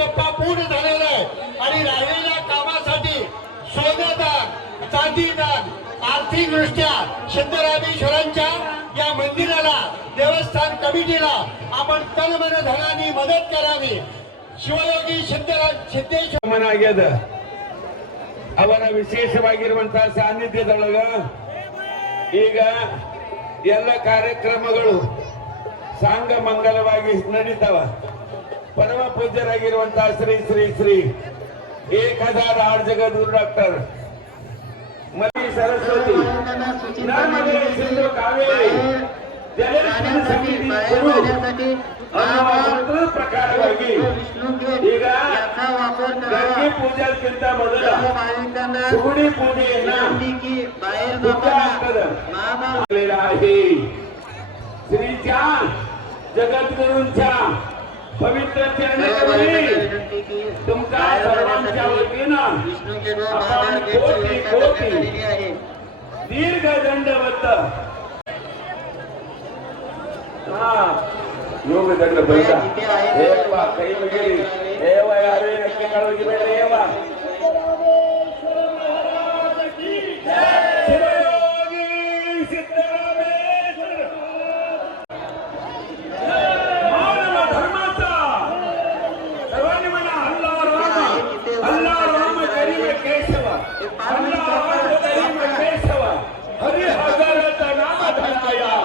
टप्पा पूर्ण झालेला आहे आणि राहिलेल्या कामासाठी सोन्यादान चांदीदान आर्थिक दृष्ट्या सिद्धरामेश्वरांच्या या मंदिराला देवस्थान कमिटीला आपण तनमन धनाने मदत करावी ಶಿವಯೋಗಿ ಸಿದ್ದರ ಸಿದ್ದೇಶ್ವರ ಆಗ್ಯದ ಅವರ ವಿಶೇಷವಾಗಿರುವಂತಹ ಸಾನ್ನಿಧ್ಯದೊಳಗ ಈಗ ಎಲ್ಲ ಕಾರ್ಯಕ್ರಮಗಳು ಸಾಂಗ ಮಂಗಲವಾಗಿ ನಡೀತಾವ ಪರಮ ಪೂಜ್ಯರಾಗಿರುವಂತಹ ಶ್ರೀ ಶ್ರೀ ಶ್ರೀ ಏಕ್ ಹಜಾರ್ ಆರ್ ಜಗದ್ಗುರು ಡಾಕ್ಟರ್ ಮನಿ ಸರಸ್ವತಿ ನರ್ಮದೆ ಸಿಂಧು ಕಾವೇರಿ ಜಲೇಶ್ವರ ಸಮಿತಿ ಗುರು ಅನ್ನುವ ಒಂದು ಪ್ರಕಾರವಾಗಿ ಈಗ ಗಂಗೆ ಪೂಜೆಗಿಂತ ಮೊದಲ ಸುಗುಡಿ ಪೂಜೆಯನ್ನ ಮುಖ್ಯ ಆಗ್ತದೆ आलेला आहे श्रीच्या जगद्गुरूंच्या पवित्र चरणी तुमच्या सर्वांच्या वतीनं आपण कोटी कोटी दीर्घ दंडवत. हा योग दंड बैठा हे वा काही वगैरे हे वा अरे नक्की काळजी बैठा हे वा शिवयोगी सिद्धरामेश्वर मानव धर्माचा सर्वांनी म्हणा अल्ला राम अल्ला राम करीम केशव अल्ला राम करीम केशव हरी हजाराचा नाम धराया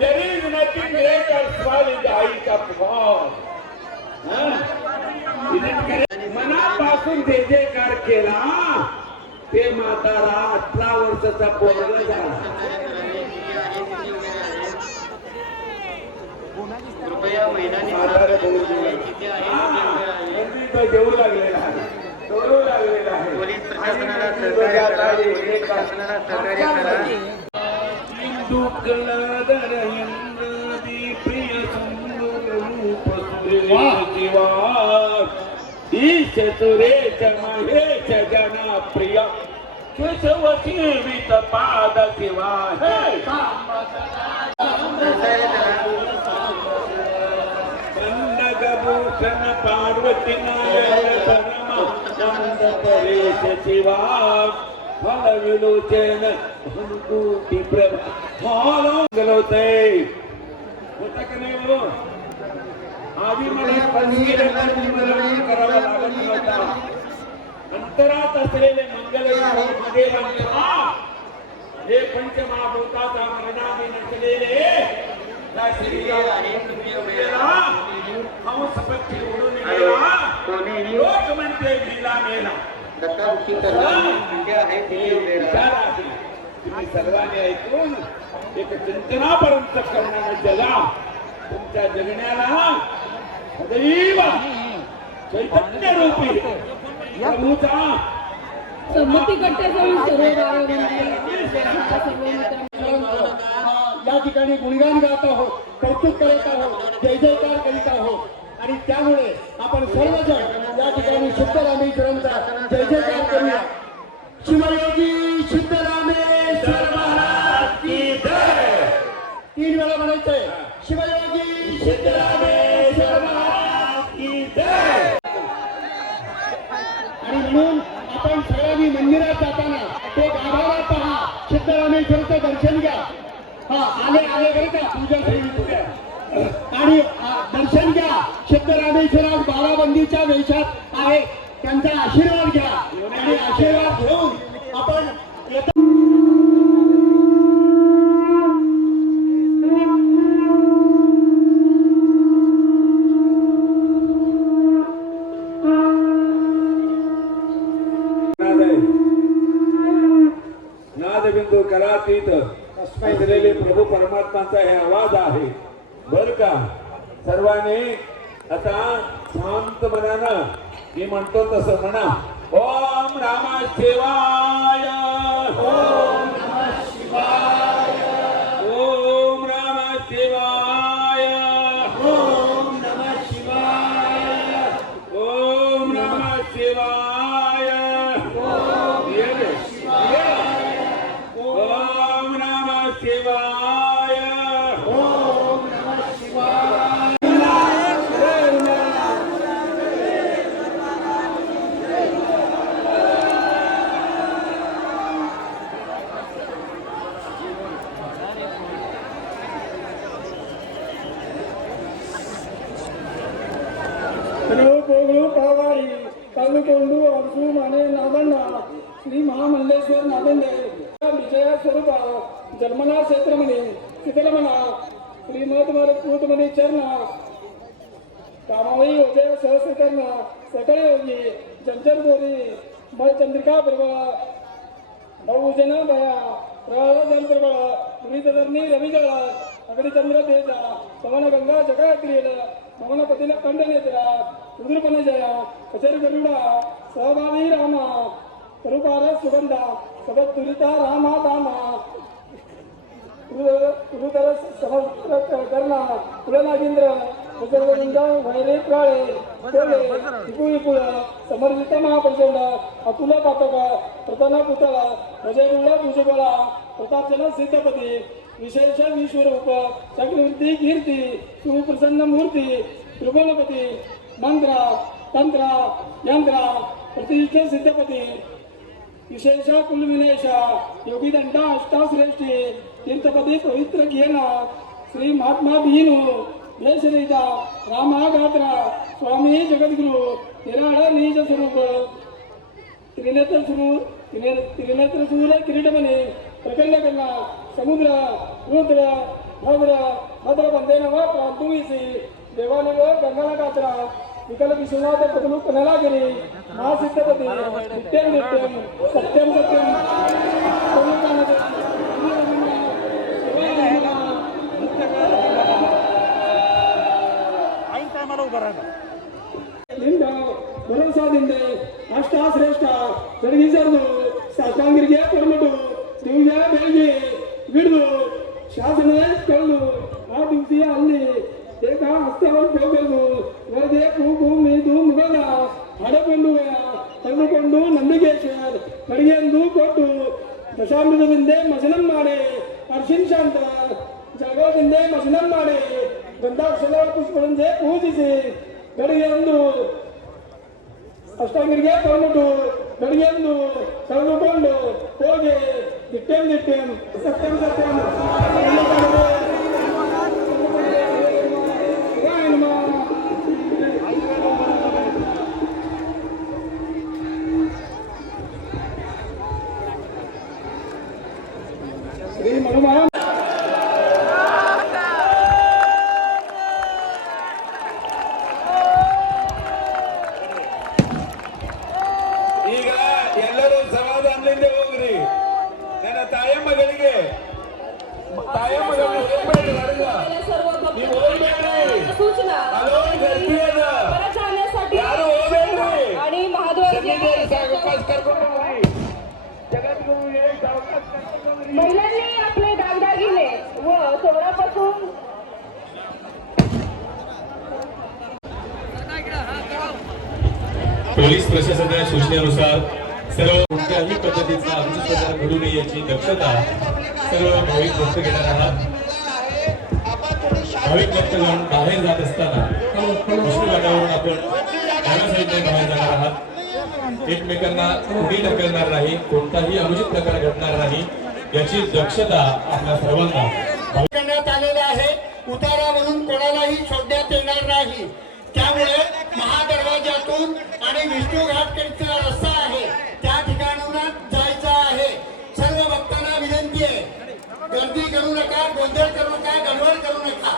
तेरी विनती कर स्वामी जाईचा पुकार मनापासून जे जे कार केला ते म्हातारा अठरा वर्षाचा पोरग झाला. तो जेवू लागलेला आहे लागलेला आहे. पोलीस प्रशासनाला तो सहकार्य जात करा. आहे, पोलीस एक प्रशासनाला सहकार्य करा. दुःखलादर इंद्रदी प्रिय जीवा सुरेश महेश जना प्रिय। केशव सेवित पाद करा भूषण पार्वती नारायण परमानंद परेश शिवा फल विलोचन कोटी प्रभा। फल गलवतय होता का नाही आधी मला करावा लागत नव्हता अंतरात असलेले मंगल मंत्रा हे पंचमहाभूताचा मरणादी नसलेले लोक म्हणते मेला मेला. आहे. तुम्ही. सर्वांनी ऐकून एक चिंतनापर्यंत करणारे जगा. तुमच्या जगण्याला सदैव चैतन्य रूपी! प्रभूचा! संमती सर्व या ठिकाणी गुणगान गात आहोत कौतुक करत आहोत जय जयकार करीत आहोत. आणि त्यामुळे आपण सर्वजण सिद्धरामेश्वरचं दर्शन घ्या. हा आले आले बरं का पूजा आणि दर्शन घ्या. सिद्धरामेश्वर आज बाराबंदीच्या वेशात आहे. त्यांचा आशीर्वाद घ्या. आणि आशीर्वाद घेऊन बिंदू करातीत प्रभू परमात्माचा हे आवाज आहे. बर का? सर्वांनी आता शांत मनानं मी म्हणतो तसं म्हणा. ओम रामा शिवाय. శివాయ. ఓం నమ శివాయ పోగులు పావాలి తల్లుకొండు అర్జు అనే నదన్న శ్రీ మహామండేశ్వర నదండే. విజయ స్వరూప नागंडे विजया स्वरूपा जन्मना क्षेत्रमणी शीतलमना श्रीमद मरकूटमणी चरणा. कामावळी सहस्र सहस्रकर्ण सकळ योगी चंचल गोरी मळ चंद्रिका प्रभा बहुजन भया प्रजन प्रबळ पुरीतधरणी रवी जळ अगडी चंद्र तेजा पवन गंगा जगा क्रियेल पवन पतीला कंड नेत्रा रुद्रपण जया कचर गरुडा सहभागी रामा करुपार सुगंधा सबत तुरिता रामा दामा गुरुतर समर्थ करणा कुलनागेंद्र मुसलगंगा वैरे काळे कोले विपुळ विपुळ समर्जित महाप्रचंड अतुल पातका प्रताना पुतळा अजयगुळा भुजबळा प्रतापचंद सिद्धपती विशेष विश्वरूप चक्रवर्ती कीर्ती सुप्रसन्न मूर्ती त्रिभुवनपती मंत्र तंत्र यंत्र प्रतिष्ठ सिद्धपती विशेष कुलविनेश योगी दंडा अष्टाश्रेष्ठी तीर्थपती पवित्र घेना श्री महात्मा भीनु जयश्रीदा रामा गात्रा स्वामी जगद्गुरु निराळ निज स्वरूप त्रिनेत्र सुरू त्रिनेत्र सूर किरीटमणी प्रकल्य कन्ना समुद्र रुद्र भद्र भद्र बंदे नव प्रांतुवीसी देवानव गंगाला गात्रा विकल विश्वनाथ पदलू कनलागिरी महासिद्धपती नित्यम नित्यम सत्यम सत्यम ಭರವಸಾದಿಂದ ಅಷ್ಟಾಶ್ರೇಷ್ಠ ಜಗದೀಶರದು ಸಾಕಾಂಗಿರಿಗೆ ಕೊಡ್ಬಿಟ್ಟು ದಿವ್ಯ ಬೆಳಗ್ಗೆ ಬಿಡುದು. ಶಾಸನ ಕಳ್ಳು ಆ ದಿವಸ ಅಲ್ಲಿ ಏಕ ಹಸ್ತವನ್ನು ಹೊರಗೆ ಕೂಗು ಮೀದು ಮುಗದ ತಂದುಕೊಂಡು ನಂದಿಗೇಶ್ವರ್ ಕಡಿಗೆಂದು ಕೊಟ್ಟು ದಶಾಮೃತದಿಂದೆ ಮಸನಂ ಮಾಡಿ, ಅರ್ಶಿನ್ ಶಾಂತ ಜಗದಿಂದೆ ಮಸನಂ ಮಾಡಿ, ಗಂಧಾಕ್ಷರ ಪುಷ್ಪಗಳಿಂದ ಪೂಜಿಸಿ ಗಡಿಗೆಂದು ಅಷ್ಟಾಂಗರಿಗೆ ತಗೊಂಡು ಬೆಳಗ್ಗೆಂದು ತಗೊಂಡು ಹೋಗಿ ಇಟ್ಟೇನು ಇಟ್ಟೇನು ಸತ್ಯ ಸತ್ಯಂ. महिलांनी आपले दागदागिने व चोरापासून पोलीस प्रशासनाच्या सूचनेनुसार सर्व कोणत्याही पद्धतीचा अनुचित प्रकार घडू नये याची दक्षता सर्व भाविक भक्त घेणार आहात. भाविक भक्तगण बाहेर जात असताना विष्णू घाटावरून आपण डाव्या साईडने बाहेर जाणार आहात. एकमेकांना कोणी ढकलणार नाही कोणताही अनुचित प्रकार घडणार नाही. याची दक्षता आपल्या सर्वांना करण्यात आलेले आहे. उतारा म्हणून कोणालाही सोडण्यात येणार नाही. त्यामुळे महादरवाज्यातून आणि विष्णू घाटकडचा रस्ता आहे. त्या ठिकाणून जायचं आहे. सर्व भक्तांना विनंती आहे. गर्दी करू नका गोंधळ करू नका गडबड करू नका.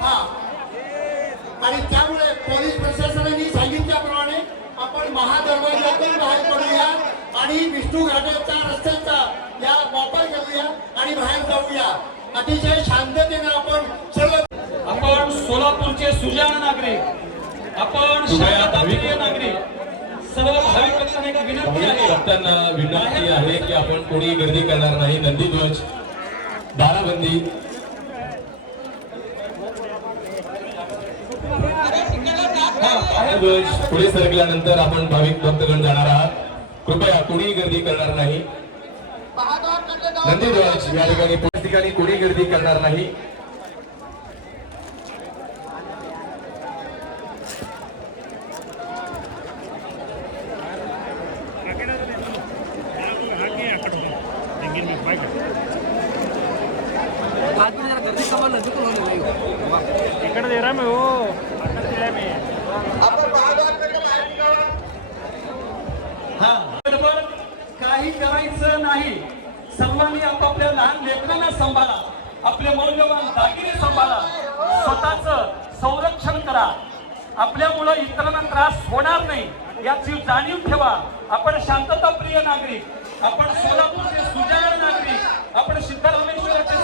हा. आणि त्यामुळे पोलीस प्रशासनाने सांगितल्याप्रमाणे आपण महादरवाज्यातून बाहेर पडूया आणि विष्णू घाटाचा रस्ता आणि बाहेर जाऊया. अतिशय शांततेने आपण सर्व आपण सोलापूरचे सुजाण नागरिक आपण शांतताप्रिय नागरिक सर्व भाविक भक्तांना एक विनंती आहे. भक्तांना विनंती आहे की आपण कोणी गर्दी करणार नाही. नंदीध्वज दाराबंदी पुढे सरकल्यानंतर आपण भाविक भक्तगण जाणार आहात. कृपया कोणी गर्दी करणार नाही. नंदीध्वज या ठिकाणी पुढच्या ठिकाणी कोणी गर्दी करणार नाही. दे रहा मैं वो हा बरोबर काही करायचं नाही. सर्वांनी आपापल्या लहान लेकरांना सांभाळा. आपले मौल्यवान दागिने सांभाळा. स्वतःच संरक्षण करा. आपल्यामुळं इतरांना त्रास होणार नाही याची जाणीव ठेवा. आपण शांतताप्रिय नागरिक. आपण सोलापूरचे सुजाण नागरिक. आपण सिद्धरामेश्वराचे